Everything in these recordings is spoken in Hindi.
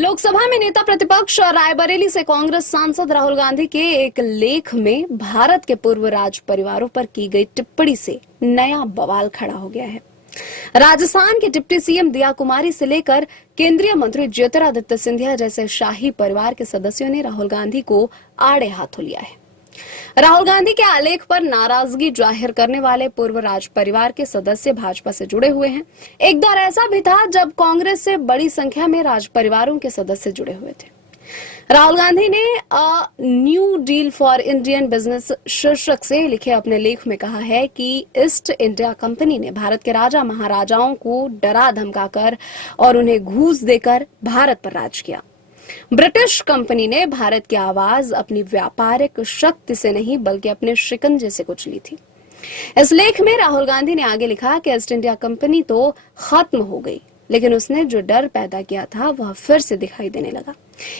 लोकसभा में नेता प्रतिपक्ष और रायबरेली से कांग्रेस सांसद राहुल गांधी के एक लेख में भारत के पूर्व राज परिवारों पर की गई टिप्पणी से नया बवाल खड़ा हो गया है। राजस्थान के डिप्टी सीएम दिया कुमारी से लेकर केंद्रीय मंत्री ज्योतिरादित्य सिंधिया जैसे शाही परिवार के सदस्यों ने राहुल गांधी को आड़े हाथों लिया है। राहुल गांधी के आलेख पर नाराजगी जाहिर करने वाले पूर्व राज परिवार के सदस्य भाजपा से जुड़े हुए हैं। एक दौर ऐसा भी था जब कांग्रेस से बड़ी संख्या में राज परिवारों के सदस्य जुड़े हुए थे। राहुल गांधी ने a new deal for Indian business शीर्षक से लिखे अपने लेख में कहा है कि ईस्ट इंडिया कंपनी ने भारत के राजा महाराजाओं को डरा धमकाकर और उन्हें घूस देकर भारत पर राज किया। ब्रिटिश कंपनी ने भारत की आवाज अपनी व्यापारिक शक्ति से नहीं बल्कि अपने शिकंजे से कुचली थी। इस लेख में राहुल गांधी ने आगे लिखा कि ईस्ट इंडिया कंपनी तो खत्म हो गई, लेकिन उसने जो डर पैदा किया था वह फिर से दिखाई देने लगा।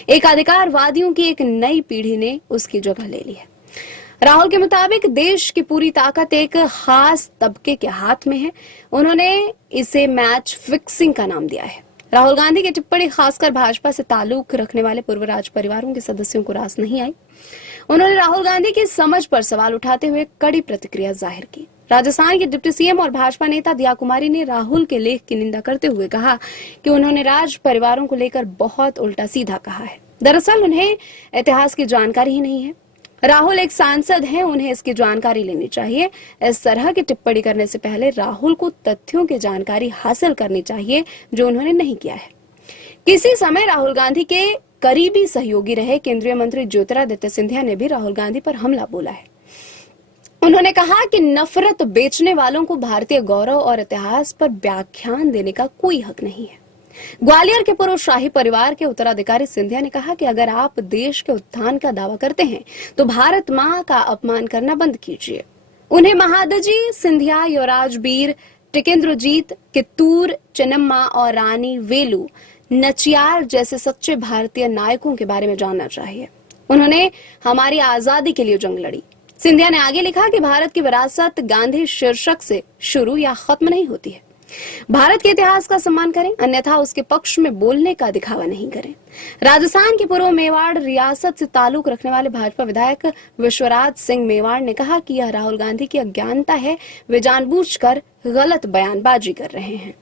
एक अधिकारवादियों की एक नई पीढ़ी ने उसकी जगह ले ली है। राहुल के मुताबिक देश की पूरी ताकत एक खास तबके के हाथ में है। उन्होंने इसे मैच फिक्सिंग का नाम दिया है। राहुल गांधी की टिप्पणी खासकर भाजपा से ताल्लुक रखने वाले पूर्व राज परिवारों के सदस्यों को रास नहीं आई। उन्होंने राहुल गांधी की समझ पर सवाल उठाते हुए कड़ी प्रतिक्रिया जाहिर की। राजस्थान के डिप्टी सीएम और भाजपा नेता दिया कुमारी ने राहुल के लेख की निंदा करते हुए कहा कि उन्होंने राज परिवारों को लेकर बहुत उल्टा सीधा कहा है। दरअसल उन्हें इतिहास की जानकारी ही नहीं है। राहुल एक सांसद हैं, उन्हें इसकी जानकारी लेनी चाहिए। इस तरह की टिप्पणी करने से पहले राहुल को तथ्यों की जानकारी हासिल करनी चाहिए, जो उन्होंने नहीं किया है। किसी समय राहुल गांधी के करीबी सहयोगी रहे केंद्रीय मंत्री ज्योतिरादित्य सिंधिया ने भी राहुल गांधी पर हमला बोला है। उन्होंने कहा कि नफरत बेचने वालों को भारतीय गौरव और इतिहास पर व्याख्यान देने का कोई हक नहीं है। ग्वालियर के पूर्व शाही परिवार के उत्तराधिकारी सिंधिया ने कहा कि अगर आप देश के उत्थान का दावा करते हैं तो भारत मां का अपमान करना बंद कीजिए। उन्हें महादजी सिंधिया, युवराज बीर, टिकेंद्रजीत, कित्तूर, चेन्नम्मा और रानी वेलू नचियार जैसे सच्चे भारतीय नायकों के बारे में जानना चाहिए। उन्होंने हमारी आजादी के लिए जंग लड़ी। सिंधिया ने आगे लिखा कि भारत की विरासत गांधी शीर्षक से शुरू या खत्म नहीं होती है। भारत के इतिहास का सम्मान करें, अन्यथा उसके पक्ष में बोलने का दिखावा नहीं करें। राजस्थान के पूर्व मेवाड़ रियासत से ताल्लुक रखने वाले भाजपा विधायक विश्वराज सिंह मेवाड़ ने कहा कि यह राहुल गांधी की अज्ञानता है, वे जानबूझकर गलत बयानबाजी कर रहे हैं।